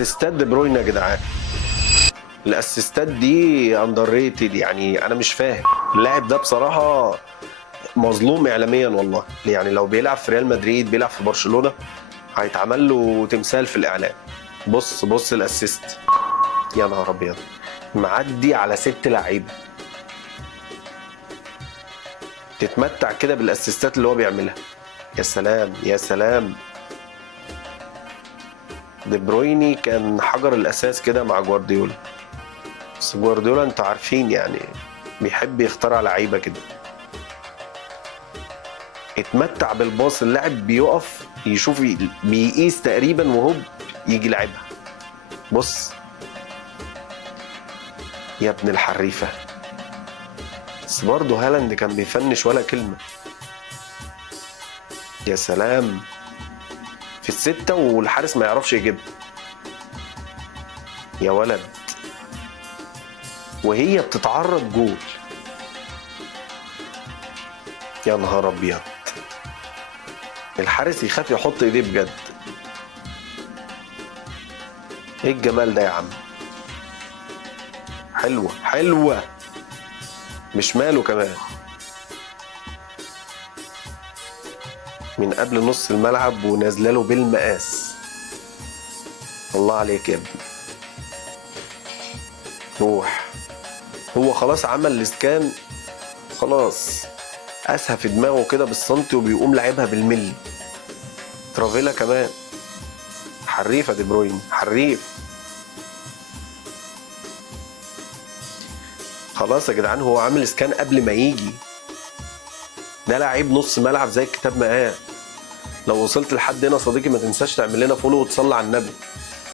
اسيستات دي بروين يا جدعان. الاسيستات دي اندر ريتد، يعني انا مش فاهم اللاعب ده بصراحه مظلوم اعلاميا والله. يعني لو بيلعب في ريال مدريد بيلعب في برشلونه هيتعمل له تمثال في الاعلام. بص بص الاسيست، يا نهار ابيض، معدي على 6 لعيبه. تتمتع كده بالاسيستات اللي هو بيعملها. يا سلام يا سلام. دي برويني كان حجر الاساس كده مع جوارديولا، بس جوارديولا انتوا عارفين يعني بيحب يخترع لعيبه كده. اتمتع بالباص، اللاعب بيقف يشوف بيقيس تقريبا وهوب يجي لعبها. بص يا ابن الحريفه. بس برضه هالاند كان بيفنش ولا كلمه. يا سلام، في الستة والحارس ما يعرفش يجيبها. يا ولد، وهي بتتعرض جول. يا نهار ابيض، الحارس يخاف يحط ايديه بجد. ايه الجمال ده يا عم. حلوة حلوة، مش ماله كمان، من قبل نص الملعب ونازله له بالمقاس. الله عليك يا ابني. روح، هو خلاص عمل الاسكان، خلاص قاسها في دماغه كده بالسنتي وبيقوم لعبها بالملي. ترافيلا كمان حريفة دي بروين، حريف. خلاص يا جدعان، هو عامل اسكان قبل ما يجي. ده لعيب نص ملعب زي الكتاب ما قال. لو وصلت لحد هنا صديقي ما تنساش تعمل لنا فولو وتصلي على النبي.